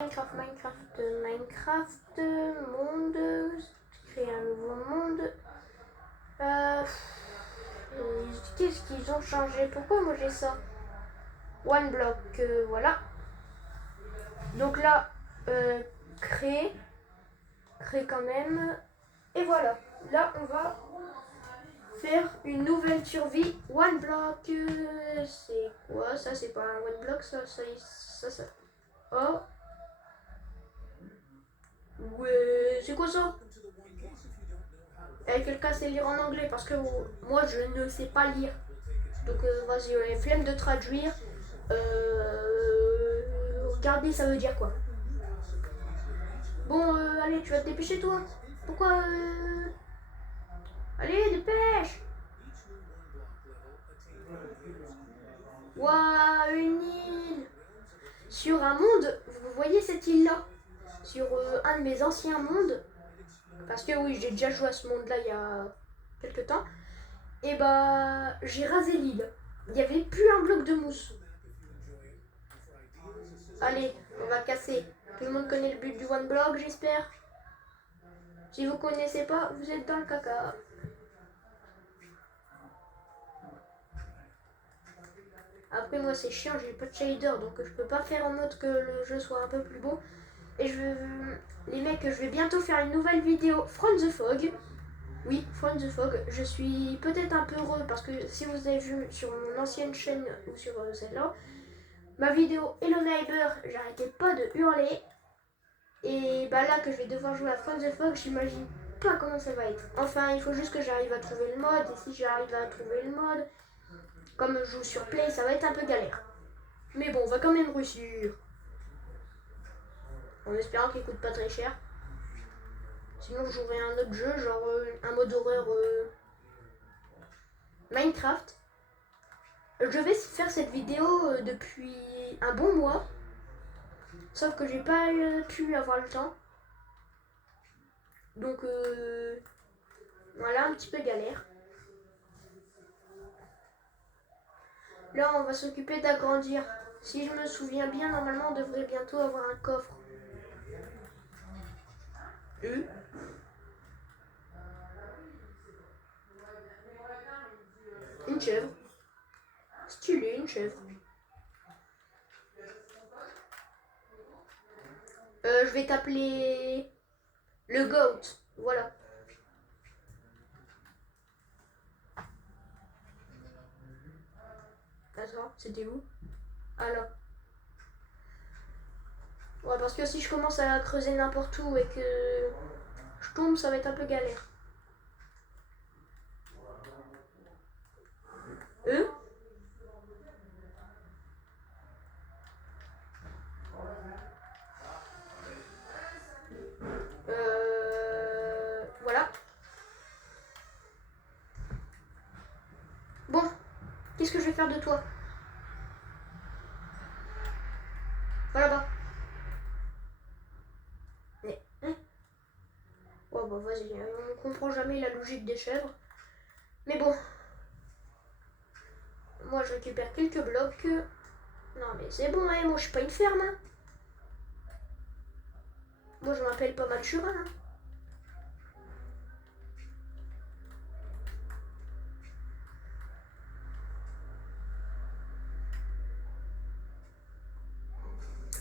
Minecraft, monde, créer un nouveau monde. Qu'est-ce qu'ils ont changé? Pourquoi moi j'ai ça? One block, voilà. Donc là, créer quand même. Et voilà, là on va faire une nouvelle survie. One block, c'est quoi ça? C'est pas un one block, ça. Oh. Ouais, c'est quoi ça? Quelqu'un sait lire en anglais parce que moi je ne sais pas lire. Donc vas-y, flemme de traduire. Regardez, ça veut dire quoi? Bon, allez, tu vas te dépêcher toi. Pourquoi Allez, dépêche. Waouh, une île. Sur un monde, vous voyez cette île-là? Sur un de mes anciens mondes. Parce que oui, j'ai déjà joué à ce monde-là il y a quelques temps. Et bah, j'ai rasé l'île. Il n'y avait plus un bloc de mousse. Allez, on va casser. Tout le monde connaît le but du one block, j'espère. Si vous connaissez pas, vous êtes dans le caca. Après moi c'est chiant, j'ai pas de shader donc je peux pas faire en mode que le jeu soit un peu plus beau. Et les mecs, je vais bientôt faire une nouvelle vidéo From the Fog. Oui, From the Fog. Je suis peut-être un peu heureux parce que si vous avez vu sur mon ancienne chaîne ou sur celle-là, ma vidéo Hello Neighbor, j'arrêtais pas de hurler. Et bah là que je vais devoir jouer à From the Fog, j'imagine pas comment ça va être. Enfin, il faut juste que j'arrive à trouver le mode. Et si j'arrive à trouver le mode, comme je joue sur Play, ça va être un peu galère. Mais bon, on va quand même réussir. En espérant qu'il coûte pas très cher. Sinon, je jouerai un autre jeu, genre un mode horreur Minecraft. Je vais faire cette vidéo depuis un bon mois. Sauf que j'ai pas pu avoir le temps. Donc voilà, un petit peu galère. Là, on va s'occuper d'agrandir. Si je me souviens bien, normalement, on devrait bientôt avoir un coffre. Une chèvre. Stylé, une chèvre. Je vais t'appeler le goat. Voilà. Attends, c'était où? Ah là. Ouais, parce que si je commence à creuser n'importe où et que je tombe, ça va être un peu galère. Eux? Voilà. Bon, qu'est-ce que je vais faire de toi? Va là-bas. Mais, hein? Ouais, bah vas-y, on comprend jamais la logique des chèvres. Mais bon. Moi, je récupère quelques blocs. Non, mais c'est bon, hein, moi, je suis pas une ferme. Hein. Moi, je m'appelle pas Mathurin. Hein.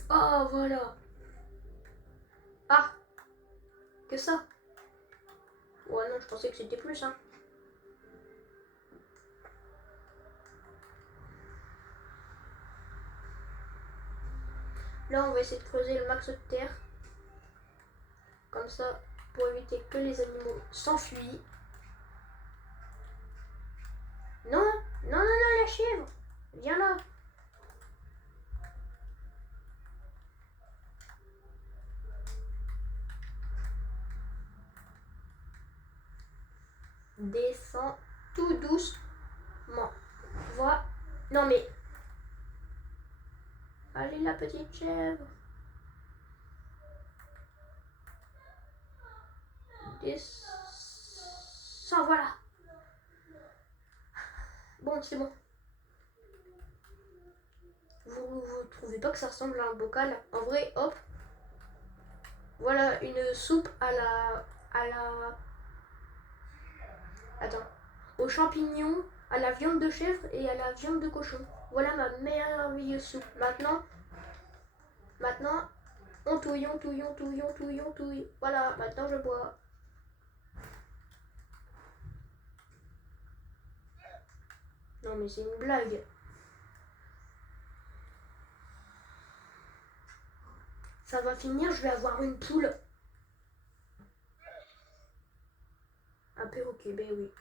Oh, voilà. Ah, que ça? Ouais, non, je pensais que c'était plus, hein. Là, on va essayer de creuser le max de terre. Comme ça, pour éviter que les animaux s'enfuient. Non, non, non, non, la chèvre. Viens là. Descends tout doucement. Voilà. Non, mais... Allez, la petite chèvre. Descends, voilà. Bon, c'est bon. Vous trouvez pas que ça ressemble à un bocal? En vrai, hop, Voilà une soupe à la... Attends. Aux champignons, à la viande de chèvre et à la viande de cochon. Voilà ma merveilleuse soupe. Maintenant, on touille, on touille, on touille, on touille, on touille. Voilà, maintenant je bois. Non mais c'est une blague. Ça va finir, je vais avoir une poule. Un perroquet, ben oui.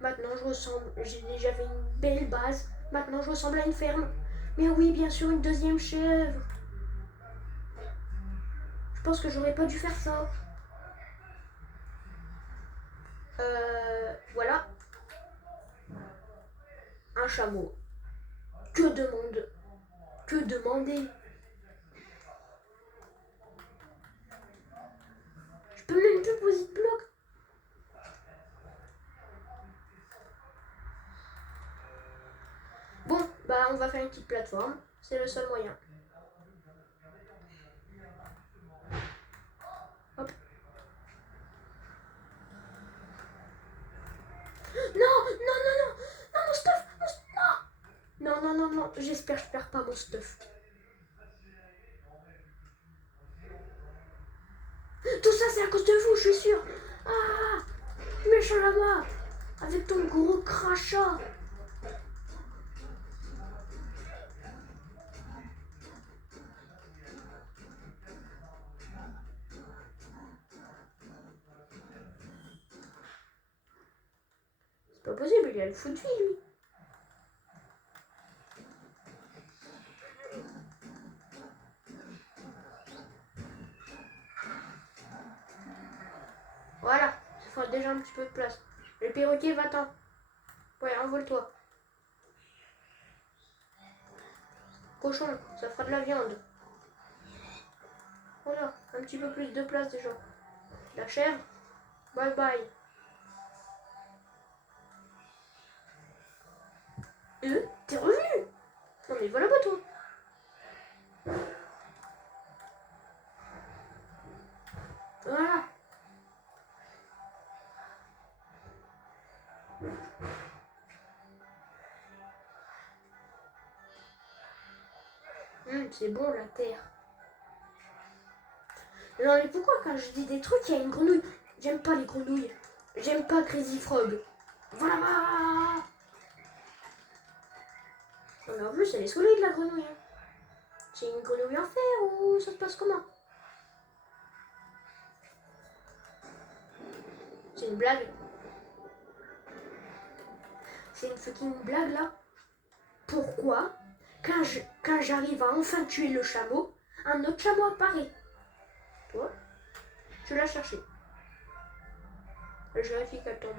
Maintenant je ressemble, j'avais une belle base. Maintenant je ressemble à une ferme. Mais oui, bien sûr, une deuxième chèvre. Je pense que j'aurais pas dû faire ça. Voilà. Un chameau. Que demande? Que demander? Je peux même plus poser de bloc. Bon, bah on va faire une petite plateforme. C'est le seul moyen. Hop. Non, non, non, non. Non, mon stuff. Non, non, non, non. J'espère que je perds pas mon stuff. Tout ça, c'est à cause de vous, je suis sûre. Ah, méchant lama. Avec ton gros crachat. C'est pas possible, il a le fou de vie, lui. Voilà, ça fera déjà un petit peu de place. Le perroquet, va-t'en. Ouais, envole-toi. Cochon, ça fera de la viande. Voilà, un petit peu plus de place déjà. La chèvre, bye bye. T'es revenu? Non mais voilà pas toi. Voilà. C'est bon la terre. Non mais pourquoi quand je dis des trucs, il y a une grenouille? J'aime pas les grenouilles. J'aime pas Crazy Frog. Voilà. Non mais en plus, elle est solide la grenouille. C'est une grenouille en fer ou ça se passe comment? C'est une blague. C'est une fucking blague là. Pourquoi quand j'arrive à enfin tuer le chameau, un autre chameau apparaît? Toi, tu l'as cherché. Je vérifie qu'elle tombe.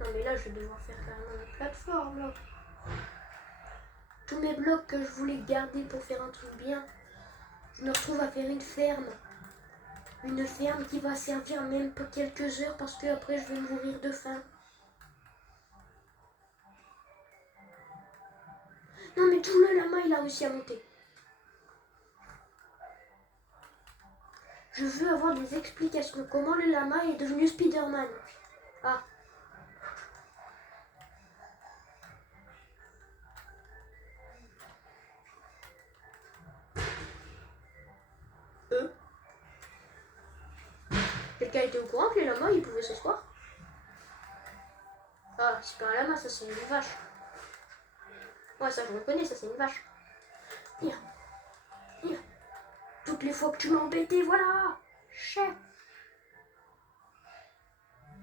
Non mais là je vais devoir faire carrément une plateforme là. Tous mes blocs que je voulais garder pour faire un truc bien, je me retrouve à faire une ferme. Une ferme qui va servir même pas quelques heures parce que après je vais mourir de faim. Non mais tout le lama il a réussi à monter. Je veux avoir des explications. Comment le lama est devenu Spider-Man? Ah. Quelqu'un était au courant que les lamas ils pouvaient s'asseoir? Ah, c'est pas un lama, ça c'est une vache. Ouais, ça je reconnais, ça c'est une vache. Viens. Viens. Toutes les fois que tu m'as embêté, voilà. Chef.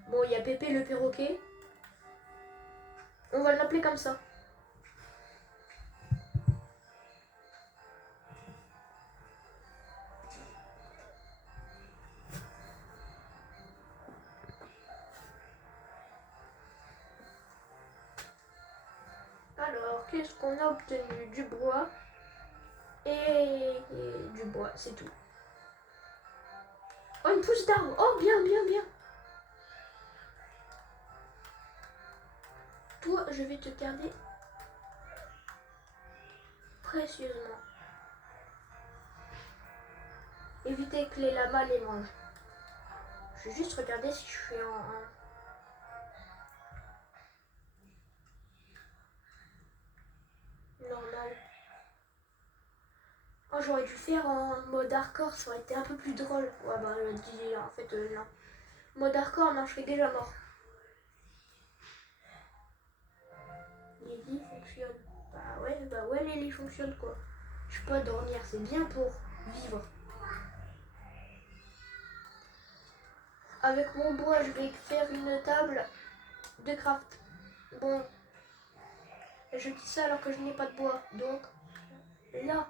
Bon, il y a Pépé le perroquet. On va l'appeler comme ça. Alors, qu'est-ce qu'on a obtenu? Du bois et du bois, c'est tout. Oh, une poule! pousse d'arbre. Oh, bien, bien, bien. Toi, je vais te garder précieusement. Évitez que les lamas les mangent. Je vais juste regarder si je suis en normal. Oh, j'aurais dû faire en mode hardcore, ça aurait été un peu plus drôle. Ouais, bah, en fait, non. Mode hardcore, non, je serais déjà mort. Les lits fonctionnent. Bah ouais, les lits fonctionnent, quoi. Je peux pas dormir, c'est bien pour vivre. Avec mon bois, je vais faire une table de craft. Bon, je dis ça alors que je n'ai pas de bois. Donc, là,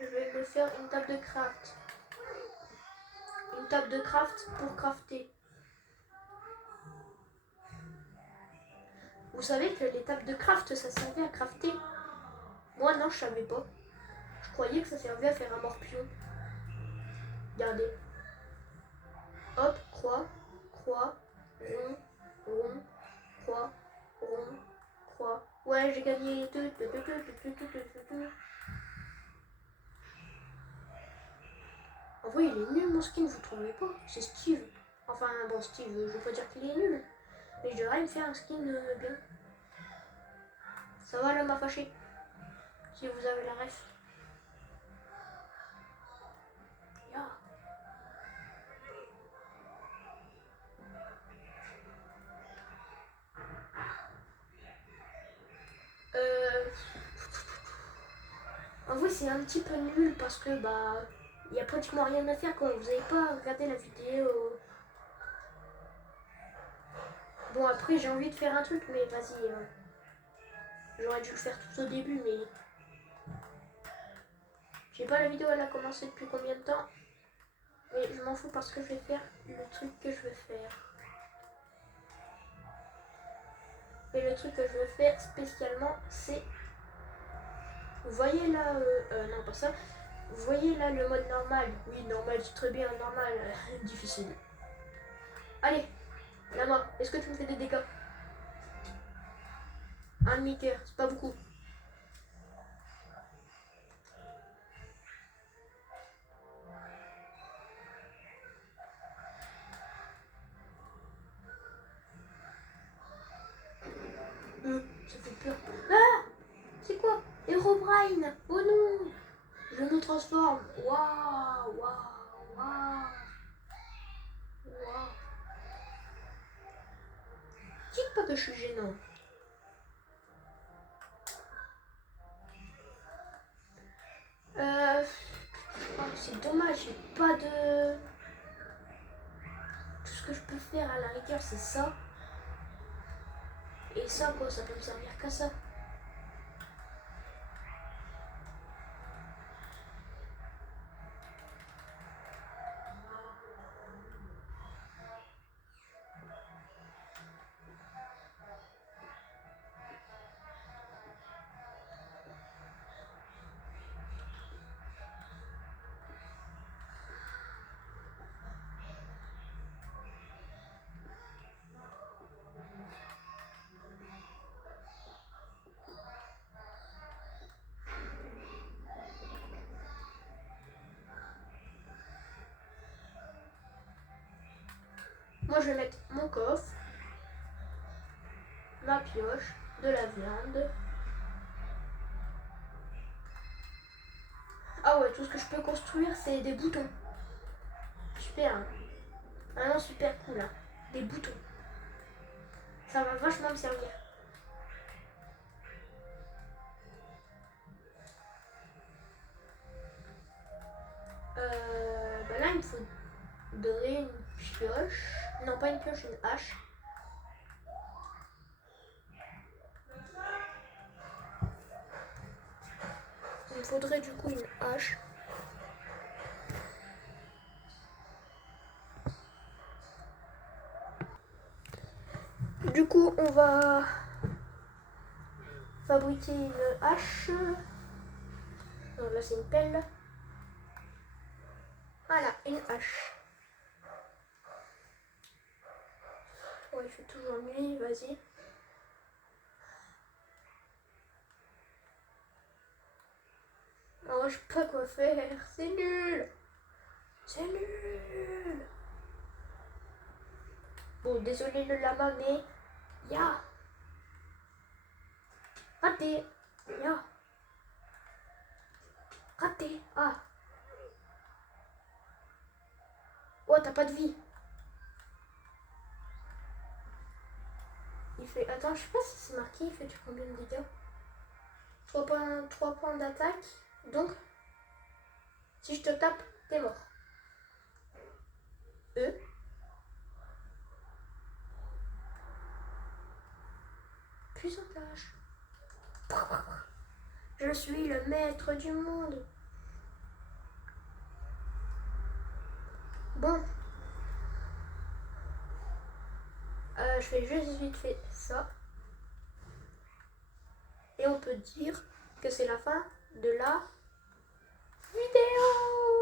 je vais me faire une table de craft. Une table de craft pour crafter. Vous savez que les tables de craft, ça servait à crafter? Moi, non, je savais pas. Je croyais que ça servait à faire un morpion. Regardez. Hop, croix, croix, rond, rond, croix, rond, croix. Ouais, j'ai gagné. En vrai, il est nul mon skin, vous trouvez pas? C'est Steve. Enfin, bon, Steve, je veux pas dire qu'il est nul. Mais je devrais me faire un skin bien. Ça va, l'homme a fâché. Si vous avez la ref. Yeah. En vrai, c'est un petit peu nul parce que, bah, il y a pratiquement rien à faire quand vous n'avez pas regardé la vidéo. Bon, après, j'ai envie de faire un truc, mais vas-y. J'aurais dû le faire tout au début, mais je sais pas la vidéo, elle a commencé depuis combien de temps. Mais je m'en fous parce que je vais faire le truc que je veux faire. Et le truc que je veux faire spécialement, c'est... Vous voyez là... non, pas ça. Vous voyez là le mode normal. Oui, normal, c'est très bien, normal. Difficile. Allez, Lama, est-ce que tu me fais des dégâts? Un demi-cœur, c'est pas beaucoup. Ça fait peur. Ah! C'est quoi? Herobrine! Oh non! Je me transforme. Waouh! Waouh! Waouh! Waouh! Dites pas que je suis gênant. Oh, c'est dommage, j'ai pas de... Tout ce que je peux faire à la rigueur, c'est ça. Et ça, quoi, ça peut me servir qu'à ça. Moi, je vais mettre mon coffre, ma pioche, de la viande. Ah ouais, tout ce que je peux construire, c'est des boutons. Super, hein. Ah non, super cool, hein. Des boutons. Ça va vachement me servir. Bah là, il me faudrait une pioche. Non, pas une pioche, une hache. Il me faudrait du coup une hache. Du coup, on va fabriquer une hache. Non, là, c'est une pelle. Voilà, une hache. toujours lui, vas-y. Alors, je sais pas quoi faire, c'est nul. C'est nul. Bon, désolé le lama, mais... Ya. Raté. Ya. Raté. Ah. Oh, t'as pas de vie. Il fait... Attends, je sais pas si c'est marqué, il fait combien de dégâts? 3 points d'attaque. Donc, si je te tape, t'es mort. Puissante lâche. Je suis le maître du monde. Bon. Je fais juste vite fait ça. Et on peut dire que c'est la fin de la vidéo.